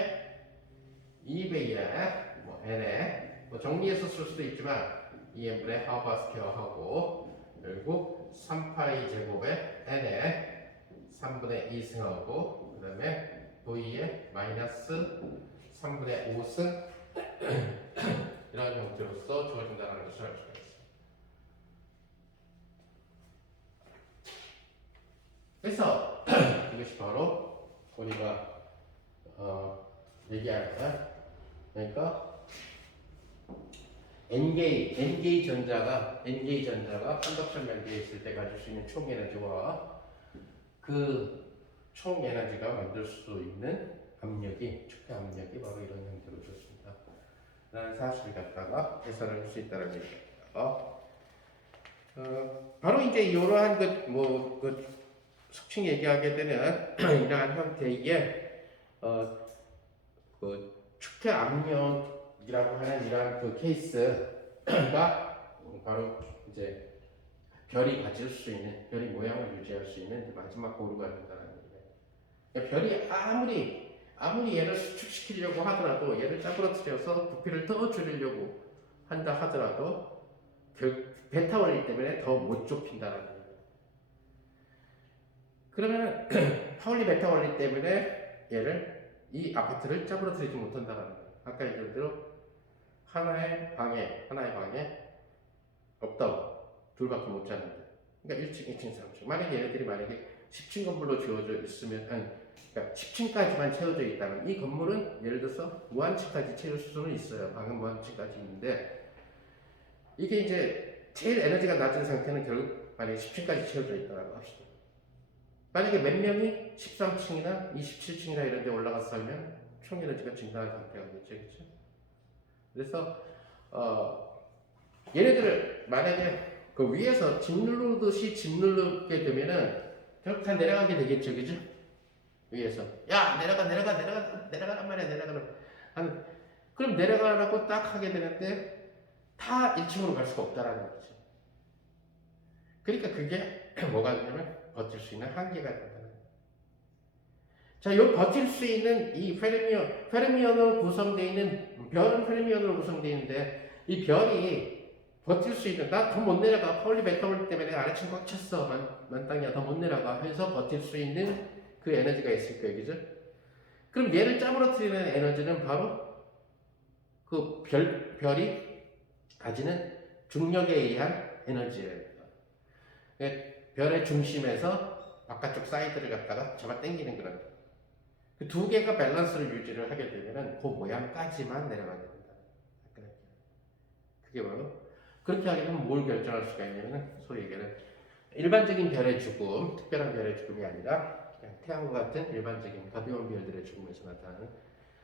2배의 뭐 n에 뭐 정리해서 쓸 수도 있지만 2n분의 하바 스퀘어하고 결국 3파이 제곱에 n에 3분의 2승하고 그 다음에 v에 마이너스 3분의 5승 이런 형태로서 주어진다는 것을 알 수가 있습니다. 그래서 이것이 바로 우리가 얘기할 거야. 그러니까 N게이 전자가 컨덕션 밴드에 있을 때 가질 수 있는 총 에너지와 그 총 에너지가 만들 수 있는 압력이 축대 압력이 바로 이런 형태로 좋습니다. 라는 사실을 갖다가 해설을 할 수 있다는 얘기예요. 바로 이제 이러한 그 속칭 얘기하게 되는 이러한 형태의 그 축대 압력이라고 하는 이러한 그 케이스가 바로 이제 별이 가질 수 있는 별이 모양을 유지할 수 있는 마지막 고루가 된다는 얘기예요. 그러니까 별이 아무리 얘를 수축시키려고 하더라도 얘를 짜부러뜨려서 부피를 더 줄이려고 한다 하더라도 베타 원리 때문에 더 못 좁힌다는 거예요. 그러면 파울리 베타 원리 때문에 이 아파트를 짜부러뜨리지 못한다는 거예요. 아까 얘기한 대로 하나의 방에 없다고 둘밖에 못 자는데, 그러니까 1층, 2층, 3층. 만약에 얘네들이 10층 건물로 지어져 있으면 그러니까 10층까지만 채워져 있다면 이 건물은 예를 들어서 무한층까지 채울 수는 있어요. 방은 무한층까지 있는데 이게 이제 제일 에너지가 낮은 상태는 결국 만약에 10층까지 채워져 있다고 합시다. 만약에 몇 명이 13층이나 27층이나 이런 데 올라가서 살면 총 에너지가 증가한 상태가 되겠죠. 그렇죠? 그래서 얘네들을 만약에 그 위에서 짐 누르게 되면은 결국 다 내려가게 되겠죠. 그죠? 위에서 야 내려가란 말이야. 그럼 내려가라고 딱 하게 되는데 다 1층으로 갈 수가 없다라는 거죠. 그러니까 그게 뭐가 되냐면 버틸 수 있는 한계가 된다는 거예요. 자, 요 버틸 수 있는 이 페르미온으로 구성되어 있는 별은 페르미온으로 구성되어 있는데 이 별이 버틸 수 있는 나 더 못 내려가 파울리 베타 원리 때문에 내가 아래층 꽉 찼어 만땅이야 더 못 내려가 해서 버틸 수 있는 그 에너지가 있을 거예요. 그죠? 그럼 얘를 짜부러뜨리는 에너지는 바로 그 별이 가지는 중력에 의한 에너지예요. 별의 중심에서 바깥쪽 사이드를 갖다가 잡아 당기는 그런 그 두 개가 밸런스를 유지를 하게 되면은 그 모양까지만 내려가게 된다. 그게 바로 그렇게 하게 되면 뭘 결정할 수가 있냐면 소위 얘기하는 일반적인 별의 죽음, 특별한 별의 죽음이 아니라 그냥 태양과 같은 일반적인 가벼운 별들의 죽음에서 나타나는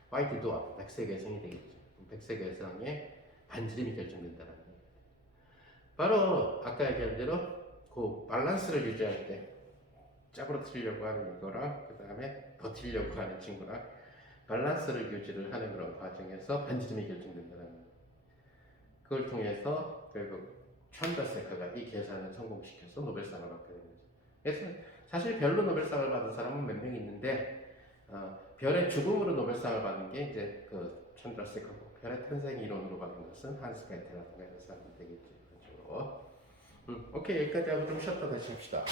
화이트 도어, 백색 외성이 되겠죠. 백색 외성의 반지름이 결정된다는 거예요. 바로 아까 얘기한 대로 그 밸런스를 유지할 때 짜부러뜨리려고 하는 이거랑 그 다음에 버티려고 하는 친구랑 밸런스를 유지를 하는 그런 과정에서 반지름이 결정된다는 거예요. 그걸 통해서 결국 찬더세커가 이 계산을 성공시켜서 노벨상을 받게 된 거죠. 그래서 사실 별로 노벨상을 받은 사람은 몇 명 있는데 별의 죽음으로 노벨상을 받은 게 이제 그 찬더세커고 별의 탄생 이론으로 받은 것은 한스 베텔라고 하는 사람이 되겠죠. 그렇죠. 오케이 여기까지 하고 좀 쉬었다 다시 합시다.